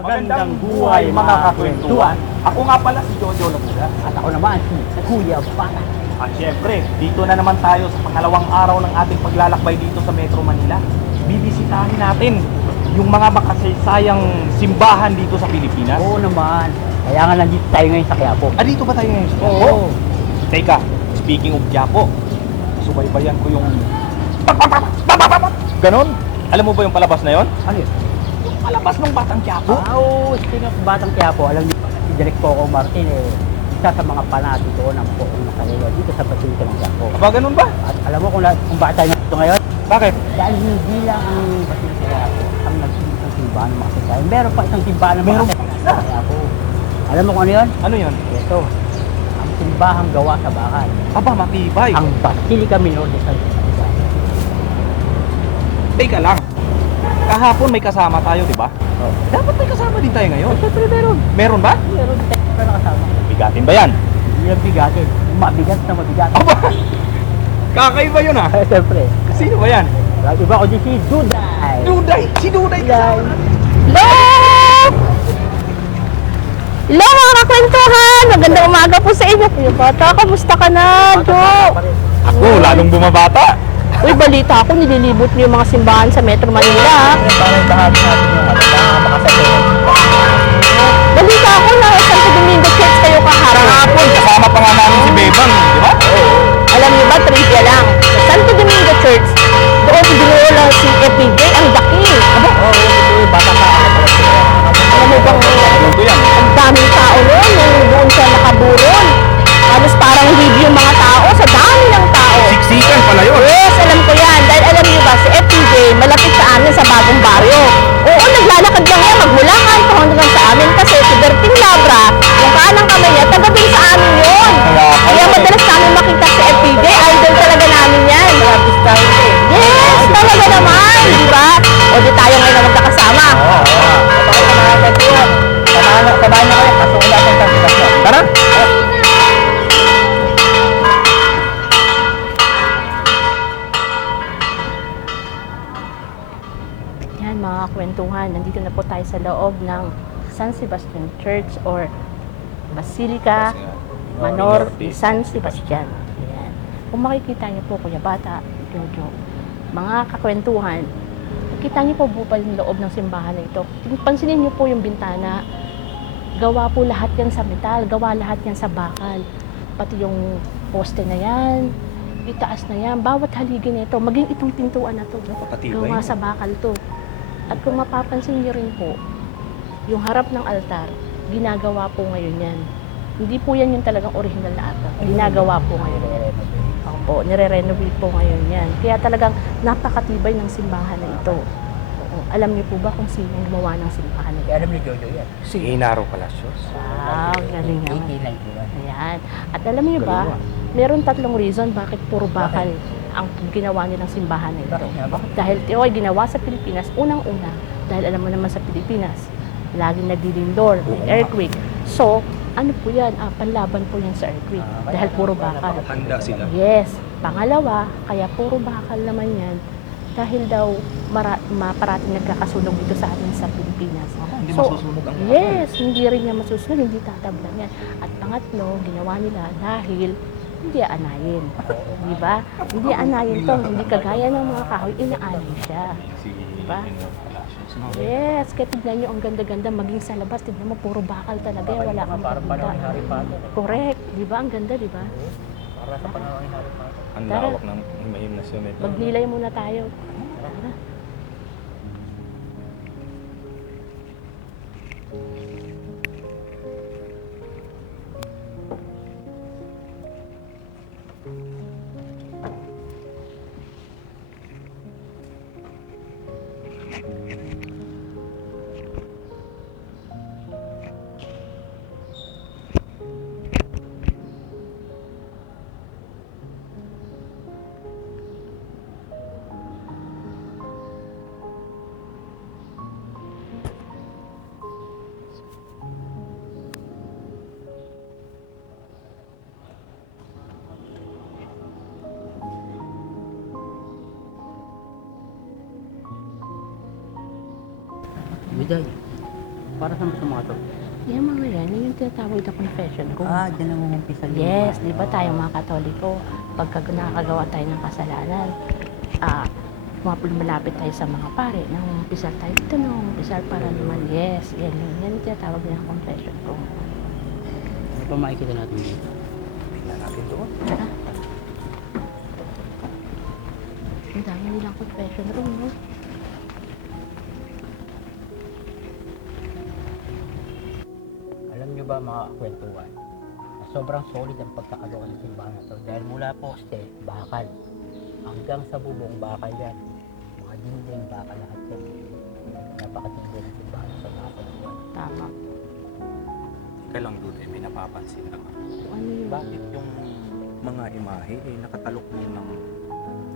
Magandang buhay mga kakwentuhan. Ako nga pala si Jojo Labuda. At ako naman si Kuya Bata. At syempre, dito na naman tayo sa pangalawang araw ng ating paglalakbay dito sa Metro Manila. Bibisitahin natin yung mga makasaysayang simbahan dito sa Pilipinas. Oo naman. Kaya nga nandito tayo ngayon sa Quiapo. Ah, dito ba tayo ngayon sa Quiapo? Oo. Teka, speaking of Quiapo, subaybayan ko yung... Ganon? Alam mo ba yung palabas na yon? Ano yun? Yung palabas ng Batang Quiapo? Oh, speaking of Batang Quiapo, alam niyo si Direk Coco Martin eh, isa sa mga panatiko ng poong nakalila dito sa Basilica ng Quiapo. Aba, ganun ba? At alam mo kung, kung bakit tayo nandito ngayon? Bakit? Dahil hindi lang ang Basilica ng Quiapo ang nagsilip ng simbahan ng mga kasayayan. Meron pa isang simbahan ng mga Quiapo. Alam mo kung ano yun? Ano yun? Ito, ang simbahang gawa sa bakal. Aba, matibay. Ang Basilica Minor de San. Teka lang. Kahapon may kasama tayo, di ba? Oh. Dapat may kasama din tayo ngayon. Siyempre meron. Meron ba? Meron tayo na kasama. Bigatin ba yan? Hindi lang bigatin. Mabigat na mabigat. Aba! Kakaiba yun ah. Siyempre. Sino ba yan? Iba ko din si Duday. Duday! Si Duday kasama natin. Hello! Hello mga kakwentuhan! Magandang umaga po sa inyo. Kuya Bata, kamusta ka na? Ako, lalong bumabata. Uy, balita ako, nililibot niyo yung mga simbahan sa Metro Manila. Parang bahagi natin yung ano, mga makasayayan. Balita ako na Santo Domingo Church kayo kaharap. Kahapon, kasama pa nga namin si Bebang, di ba? Alam niyo ba, trivia lang. Sa Santo Domingo Church, doon binuo lang si FPJ, ang daki. Aba, Oo, yung bata pa. Sila? alam mo bang ang daming tao noon, yung doon siya nakaburon. Halos parang hindi yung mga tao, sa dami ng tao. Siksikan pala yun. Yes, alam ko yan. Dahil alam niyo ba, si FPJ, malapit sa amin sa bagong baryo. Oo, naglalakad lang yan, magmula nga ito hanggang sa amin kasi si Berting Labra, San Sebastian Church or Basilica Manor San Sebastian. Yan. Kung makikita niyo po, Kuya Bata, Jojo, mga kakwentuhan, makita niyo po bupal yung loob ng simbahan na ito. Pansinin niyo po yung bintana, gawa po lahat yan sa metal, gawa lahat yan sa bakal. Pati yung poste na yan, itaas na yan, bawat haligi na ito, maging itong pintuan na to, gawa sa bakal to. At kung mapapansin niyo rin po, yung harap ng altar, ginagawa po ngayon yan. Hindi po yan yung talagang original na altar. Ginagawa po ngayon yan. Opo, nire-renovate po ngayon yan. Kaya talagang napakatibay ng simbahan na ito. Oo. Alam niyo po ba kung sino ang gumawa ng simbahan na ito? Alam ni Jojo yan. Si Inaro Palacios. Wow, galing naman. 1891. Ayan. At alam niyo ba, meron tatlong reason bakit puro bakal ang ginawa nilang simbahan na ito. Bakit nga ba? Dahil ito ay ginawa sa Pilipinas, unang-una, dahil alam mo naman sa Pilipinas, laging nagdilindor, may earthquake. So, ano po yan? Ah, panlaban po yan sa earthquake. Ah, dahil puro bakal. Handa sila. Yes. Pangalawa, kaya puro bakal naman yan, dahil daw mara- maparating nagkakasunog dito sa atin sa Pilipinas. Hindi So, masusunog ang Yes, hindi rin niya masusunod, hindi tatablan yan. At pangatlo, ginawa nila dahil hindi anayin. Di ba? Hindi anayin to, hindi kagaya ng mga kahoy, inaanay siya. Si Diba? Yes, kaya tignan nyo ang ganda-ganda, maging sa labas, tignan mo, puro bakal talaga, yan, wala kang Parang panahon ni. Harry Potter. Correct, di ba? Ang ganda, di ba? Para sa panahon ni Harry Potter. Ang lawak ng imahinasyon nito. Magnilay muna tayo. Tara. Juday, Para sa sa mga to? Yan mga yan, yun yung tinatawag na confession ko. Ah, dyan ang umumpisa yung Yes, di ba tayo mga Katoliko, pagka nakakagawa tayo ng kasalanan, ah, malapit tayo sa mga pare, nang umpisal tayo, ito na umpisal para naman, yes, yan yun, yan yung tinatawag na confession ko. Ano pa makikita natin dito? Tingnan natin doon. Tara. Ang dami nilang confession room, no? Ba mga kwentuhan, na sobrang solid ang pagkakagawa ng simbahan na to. Dahil mula poste, bakal, hanggang sa bubong, bakal yan. Mga dinding, bakal lahat yan. Napakatindi ng simbahan sa nakakagawa. Tama. Kaya lang doon, eh, may napapansin ako. Ano yun? Bakit yung mga imahe eh, nakatalukbong ng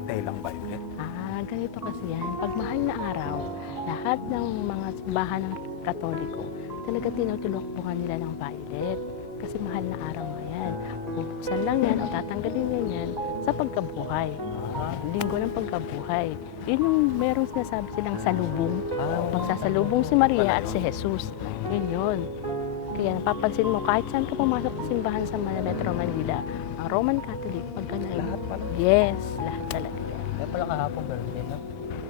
telang violet? Ah, ganito kasi yan. Pag mahal na araw, lahat ng mga simbahan ng Katoliko, talaga tinutulokpungan nila ng violet. Kasi mahal na araw nga yan. Bubuksan lang yan o tatanggalin yan yan sa pagkabuhay. Ah, Linggo ng pagkabuhay. Yun yung merong sinasabi silang salubong. ah, Magsasalubong si Maria at si Jesus. Yun yun. Kaya napapansin mo, kahit saan ka pumasok sa simbahan sa Metro Manila, ang Roman Catholic, pagka na Lahat pala. Yes, lahat talaga. Kaya pala kahapon ganun din, no?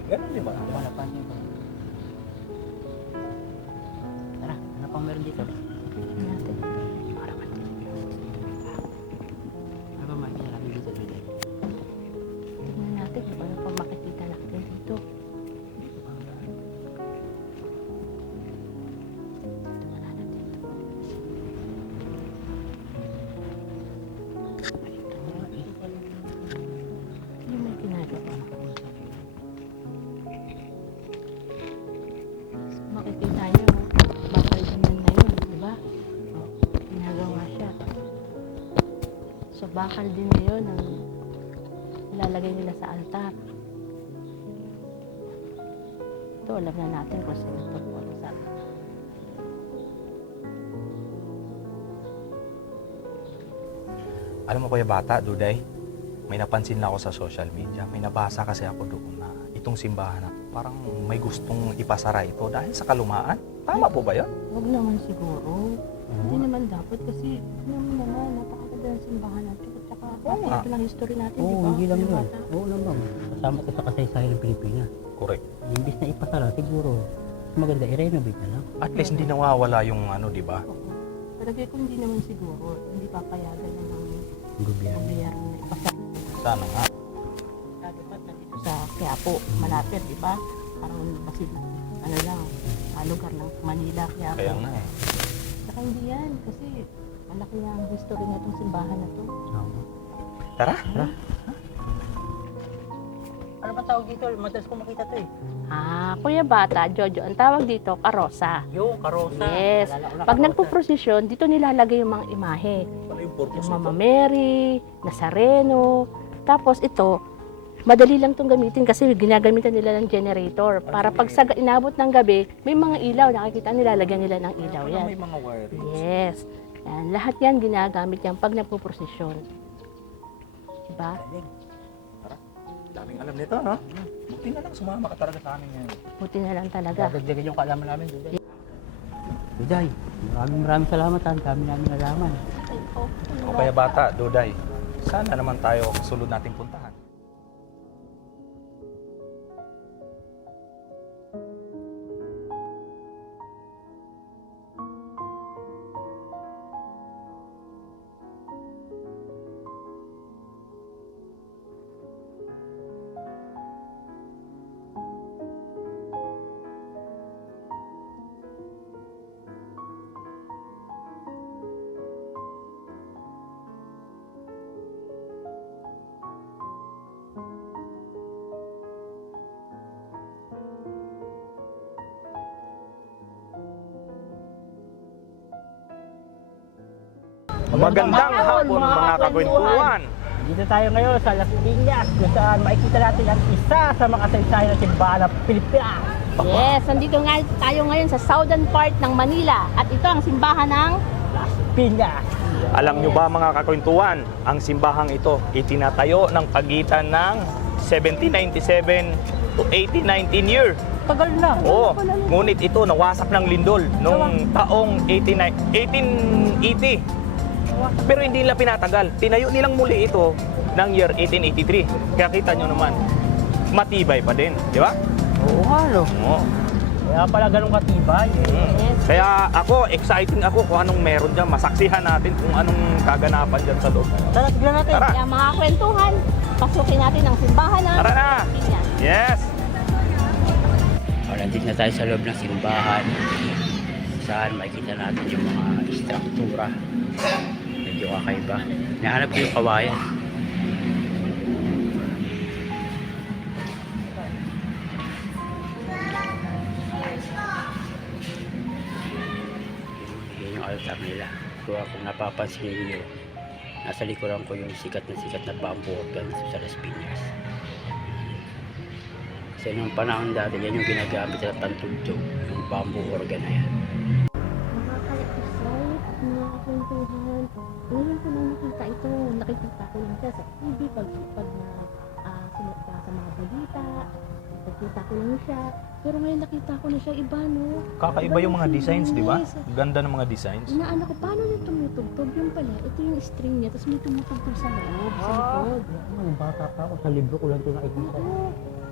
Ganun di ba? Ako napansin ko. Meron dito? Bakal din na yun ang ilalagay nila sa altar. Ito, alam na natin kung sino ito po ang sabi. Alam mo kuya bata, Duday, may napansin na ako sa social media. May nabasa kasi ako doon na itong simbahan na parang may gustong ipasara ito dahil sa kalumaan. Tama po ba yun? Huwag naman siguro. Hindi naman dapat kasi mo naman, ng simbahan natin. At saka, Oo nga. ito lang history natin, Oo, di ba? hindi lang Mga yun. bata. Oo naman. Kasama ko sa kasaysayan ng Pilipinas. Correct. Imbis na ipasara, siguro, maganda i-renovate na lang. At least hindi nawawala yung ano, di ba? Oo. Palagay ko hindi naman siguro, hindi papayagan na ng Ang gobyerno. na ipasara. Sana nga. Pa nandito sa Quiapo, malapit, di ba? Parang basit na, ano lang, ah, lugar ng Manila, Quiapo. Kaya nga eh. Saka hindi yan, kasi malaki na ang history na itong simbahan na to. Oo. Tara. Ano ba tawag dito? Madalas ko makita to eh. Ah, Kuya Bata, Jojo, ang tawag dito, karosa. Yung karosa. Yes. Naalala ko na, Pag karosa. nagpo-prosesyon, dito nilalagay yung mga imahe. Ano yung Yung Mama Mary, Nazareno. Tapos ito, madali lang itong gamitin kasi ginagamitan nila ng generator. Para pag sa inabot ng gabi, may mga ilaw. Nakikita nilalagyan nila ng ilaw yan. May mga wiring. Yes. Yan, lahat yan ginagamit yan pag nagpo-prosesyon. Diba? Galing. Daming alam nito, no? Buti na lang sumama ka talaga sa amin ngayon. Buti na lang talaga. Dadagdagan yung kaalaman namin, Duday. Duday, maraming maraming salamat. Ang dami namin nalaman. O kaya bata, Duday, sana naman tayo kasunod nating puntahan. Magandang hapon mga kagwentuhan. Dito tayo ngayon sa Las Piñas kung saan makikita natin ang isa sa mga kasaysayan ng simbahan ng Pilipinas. Yes, nandito nga tayo ngayon sa southern part ng Manila. At ito ang simbahan ng Las Piñas. Alam nyo ba mga kakwentuhan, ang simbahang ito itinatayo ng pagitan ng 1797 to 1819 year. Tagal na. Oo. Ngunit ito nawasak ng lindol noong taong 89, 1880. Pero hindi nila pinatagal. Tinayo nilang muli ito ng year 1883. Kaya kita nyo naman, matibay pa din. Di ba? Oo nga, no. Oo. Kaya pala ganun katibay. Eh. Mm. Yes. Kaya ako, exciting ako kung anong meron dyan. Masaksihan natin kung anong kaganapan dyan sa loob. Tara, tignan natin. Tara. Kaya mga kwentuhan, pasukin natin ang simbahan ng Tara na! Yes! Oh, nandito na tayo sa loob ng simbahan. Saan makikita natin yung mga struktura. Medyo kakaiba. Nahanap ko yung kawayan. Yan yung altar nila. Kung kung napapansin niyo, nasa likuran ko yung sikat na sikat na bamboo organ sa Las Piñas. Kasi nung panahon dati, yan yung ginagamit sa pantugtog, yung bamboo organ na yan. Nakikita lang sa TV pag, pag na ah, sinuot ka sa mga balita. Nakikita ko lang siya. Pero ngayon nakita ko na siya iba, no? Kakaiba yung mga designs, di ba? Ganda ng mga designs. Inaano ko, paano yung tumutugtog? Yung pala, ito yung string niya, tapos may tumutugtog sa loob, sa likod. Nung bata pa ako, sa libro ko lang ito nakikita.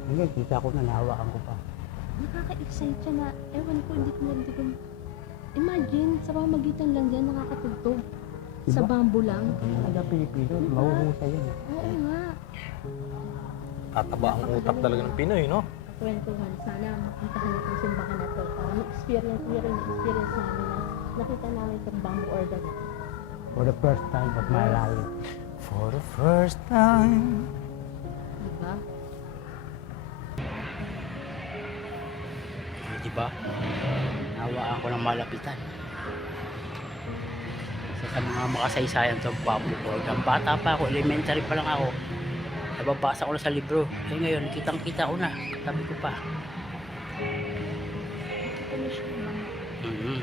Ngayon, kita ko na nahawakan ko pa. Nakaka-excite siya na, ewan ko, hindi ko hindi ko... Imagine, sa pamamagitan lang yan, nakakatugtog. Sa Diba? bamboo lang. Talaga Pilipino, mahuhusay yan. Oo nga. Tataba ang utak talaga ng Pinoy, no? Kwentuhan, sana mapuntahan natin yung simbahan na to. Para experience niya rin, experience namin na nakita namin itong bamboo organ. For the first time of my life. For the first time. Diba? Eh, di ba? Nawaan ko ng malapitan. Isa sa mga makasaysayan to bamboo organ. Bata pa ako, elementary pa lang ako. Nababasa ko na sa libro. Eh ngayon, kitang kita ko na. Sabi ko pa. Mhm.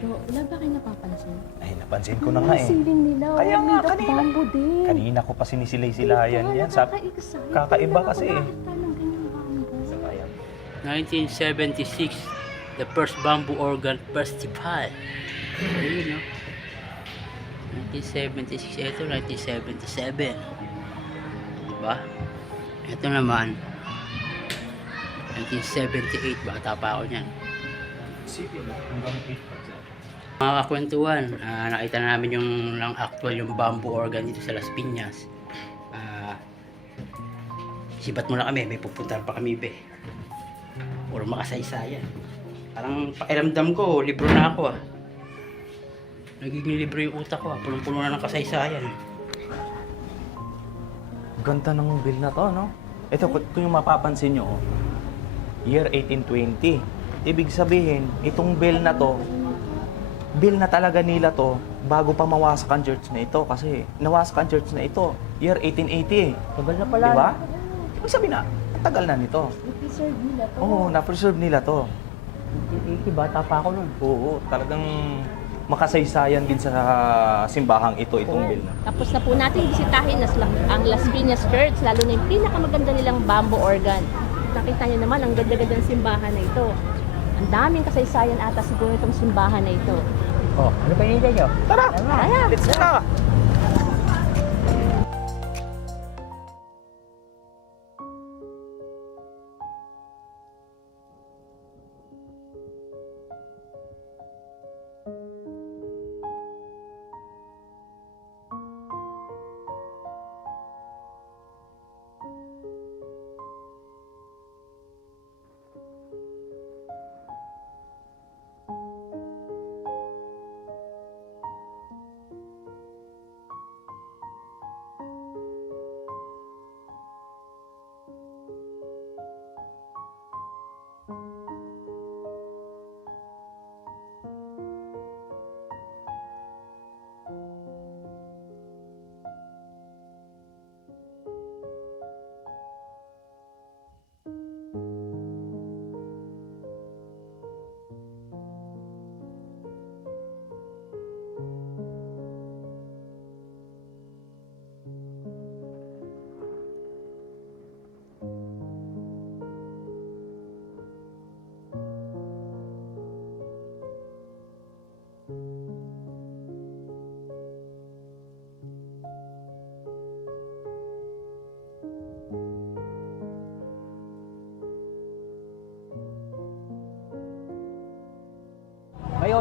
So, wala ba kayo napapansin? Ay, napansin ko na nga Ang eh. siling nila, Kaya nga, kanina. bamboo din. Kanina ko pa sinisilay-silayan yan. Nakaka-excite. kakaiba kasi eh. nakakita ng ganyang bamboo. 1976, the first bamboo organ festival. Ayun, no? 1976, ito 1977. Diba? Ito naman, 1978, bata pa ako niyan. Mga kakwentuhan, ah, nakita namin yung lang actual yung bamboo organ dito sa Las Piñas. Ah, sibat mo na kami, may pupuntahan pa kami be. Puro makasaysayan. Parang pakiramdam ko, libro na ako ah. Nagiging libro yung utak ko ah, punong-puno na ng kasaysayan. Ganda ng bill na to, no? Ito, kung kung yung mapapansin nyo, oh, year 1820. Ibig sabihin, itong bill na to, bill na talaga nila to bago pa mawasak ang church na ito. Kasi nawasak ang church na ito, year 1880. Tagal na pala. Di ba? Ibig sabihin na, tagal na nito. I-preserve nila to. Oo, na-preserve nila to. 1980, bata pa ako nun. Oo, talagang makasaysayan din sa simbahang ito, itong bill na. Tapos na po natin bisitahin nas- ang Las Piñas Church, lalo na yung pinakamaganda nilang bamboo organ. Nakita niyo naman ang ganda-ganda ng simbahan na ito. Ang daming kasaysayan ata siguro itong simbahan na ito. Oh, ano pa hinihintay nyo? Tara! Tara! Let's go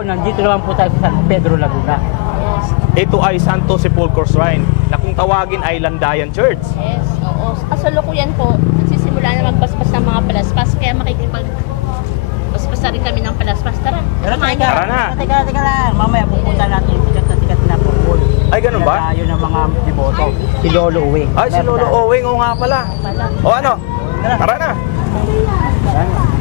nandito naman po tayo sa San Pedro Laguna. Yes. Ito ay Santo Sepulchre Shrine na kung tawagin ay Landayan Church. Yes, oo. Kasalukuyan po, nagsisimula na magbasbas ng mga palaspas, kaya makikipag basbasa rin kami ng palaspas. Tara, Pero samahan teka, niyo. Tara na. teka, teka lang. Mamaya pupunta natin yung sikat na sikat na pungkol. Ay, ganun ba? Tayo ng mga deboto. Si Lolo Uwe. Ay, si Lolo Owing, o nga pala. O ano? Tara na. Kwentuhan,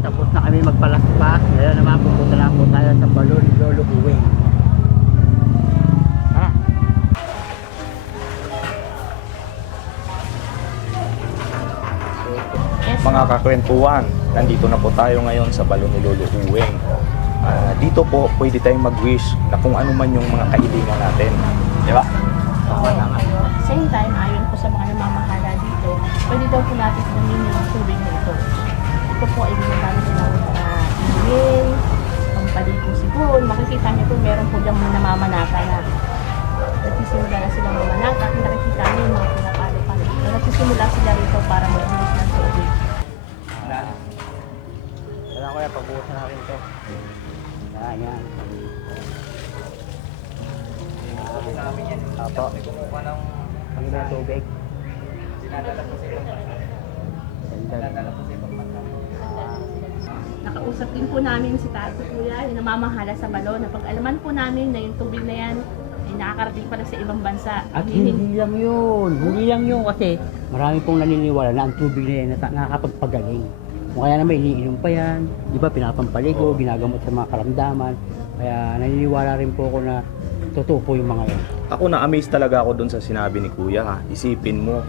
tapos na kami magpalaspas. Ngayon naman pupunta lang po tayo sa Balon Lolo. Yes. Mga kakwentuhan, nandito na po tayo ngayon sa Balon ni Lolo Uweng. Ah, dito po pwede tayong mag-wish na kung ano man yung mga kailangan natin. Di ba? Oo. At the same time, ayon po sa mga namamahala dito, pwede daw po natin namin yung tubig na Ito po ay ginagamit sila sa email, pampaligo siguro. Makikita niyo po meron po diyang mga namamanata na nagsisimula na silang mamanata. Kung nakikita niyo yung mga pinapalo-palo. So, nagsisimula sila rito para mag-inis ng tubig. Wala ko yan, pagbukas na rin ito. Yan, yan. Apo. Kami na tubig. Dinadala po sa ibang Nakausap din po namin si Tato Kuya, yung namamahala sa balon, na pag-alaman po namin na yung tubig na yan ay nakakarating pala sa ibang bansa. At Hindi- hindi lang yun. Hindi lang yun kasi marami pong naniniwala na ang tubig na yan nakakapagpagaling. Kung kaya naman iniinom pa yan, di ba pinapampaligo, ginagamot sa mga karamdaman. Kaya naniniwala rin po ako na totoo po yung mga yan. Ako na-amaze talaga ako dun sa sinabi ni Kuya ha. Isipin mo,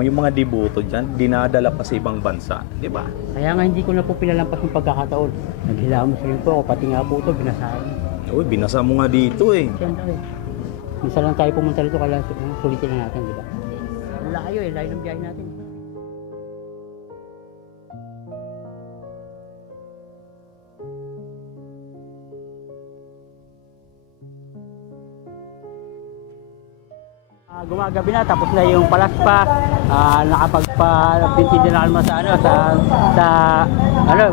yung mga deboto dyan, dinadala pa sa ibang bansa. Di ba? Kaya nga hindi ko na po pinalampas yung pagkakataon. Naghilamos rin po ako, pati nga po ito, binasahan. Uy, binasa mo nga dito eh. Siyempre. Minsan lang tayo pumunta kaya su- sulitin na natin, di ba? Layo eh, layo ng biyahe natin. Gumagabi na tapos na yung palaspas ah nakapagpa-binti din naman sa ano sa sa ano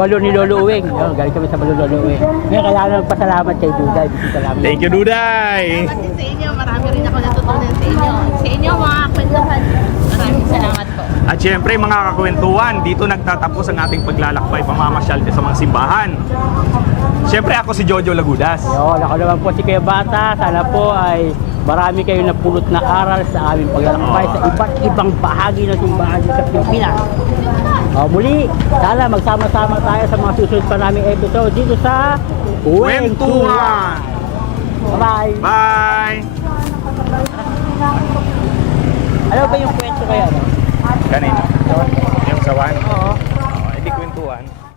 balon ni Lolo Uwing yun galing kami sa balon ni Lolo Uwing ngayon kaya nagpasalamat kay Duday namin Thank you, Duday! Salamat din sa inyo. Marami rin ako natutunan sa inyo. Sa inyo, mga kwentuhan. Maraming salamat po. At syempre mga kakwentuhan, dito nagtatapos ang ating paglalakbay pamamasyal sa mga simbahan. Syempre ako si Jojo Lagudas. Yun, ako naman po si Kuya Bata. Sana po ay marami kayong napulot na aral sa aming paglalakbay sa iba't ibang bahagi ng simbahan sa Pilipinas. O, muli, sana magsama-sama tayo sa mga susunod pa naming episode dito sa Kwentuhan! Bye-bye! Bye! Ano ba yung kwento kaya? No? Kanina.